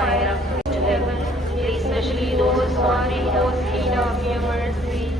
fire of heaven, especially those who are in most need of your mercy.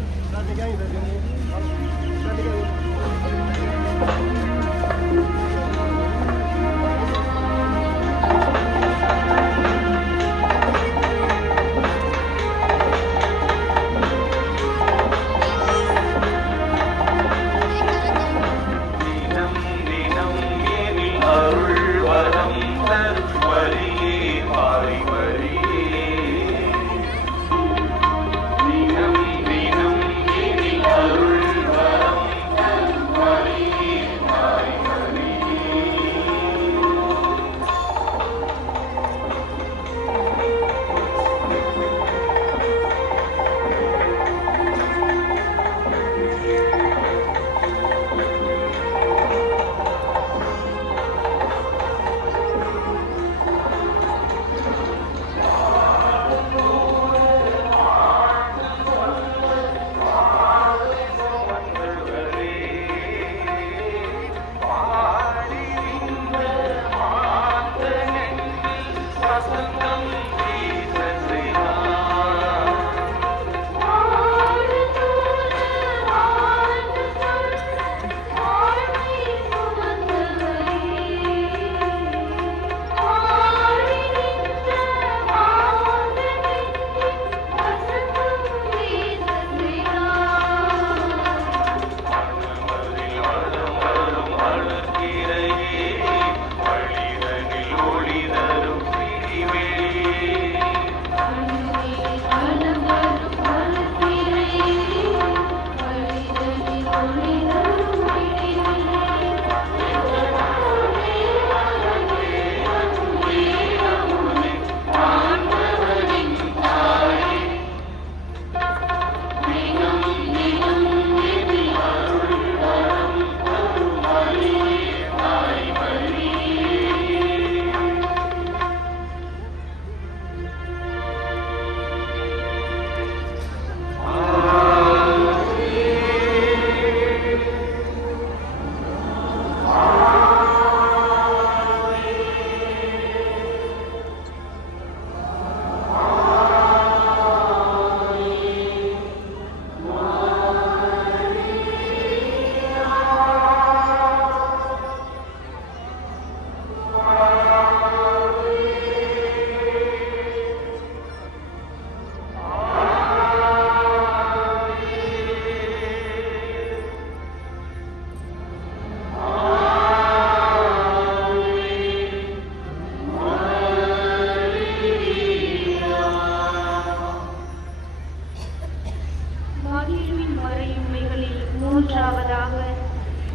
மூன்றாவதாக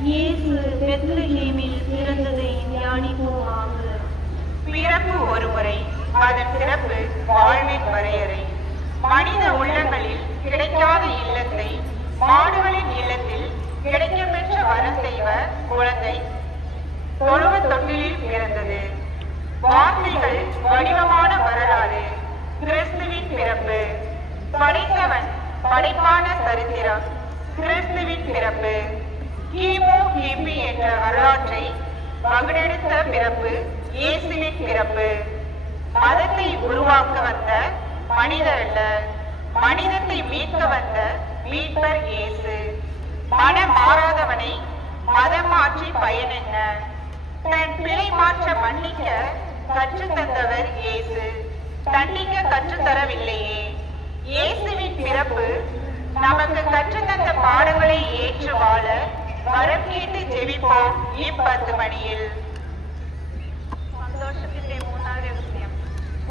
இயேசு பெத்லகேமில் பிறந்ததை தியானிப்போமாக. பிறப்பு ஒருமுறை, அதன் சிறப்பு வாழ்வின் வரையறை. மனித உள்ளங்களில் கிடைக்காத இல்லத்தை மாடுகளின் இல்லத்தில் கிடைக்கப்பெற்ற வரம் செய்வ குழந்தை தொழுவ தொட்டிலில் பிறந்தது. வார்த்தைகள் வடிவமான வரலாறு. கிறிஸ்துவின் பிறப்பு. படைத்தவன் படைப்பான சரித்திரம். கிறிஸ்துவின் பிறப்பு. கிமு கிபி என்ற வரலாற்றை பகுடெடுத்த பிறப்பு இயேசுவின் பிறப்பு. மதத்தை உருவாக்க வந்த மனிதர் அல்ல, மனிதத்தை மீட்க வந்த மீட்பர் இயேசு. மனம் மாறாதவனை மதம் மாற்றி பயன் என்ன? தன் பிழை மாற்ற மன்னிக்க கற்றுத்தந்தவர் இயேசு. தண்டிக்க கற்றுத்தரவில்லையே. இயேசுவின் பிறப்பு நமக்கு கற்றுத்தந்த பாடங்களை ஏற்று வாழ வரம் கேட்டு ஜெபிப்போம் இப்பத்து மணியில்.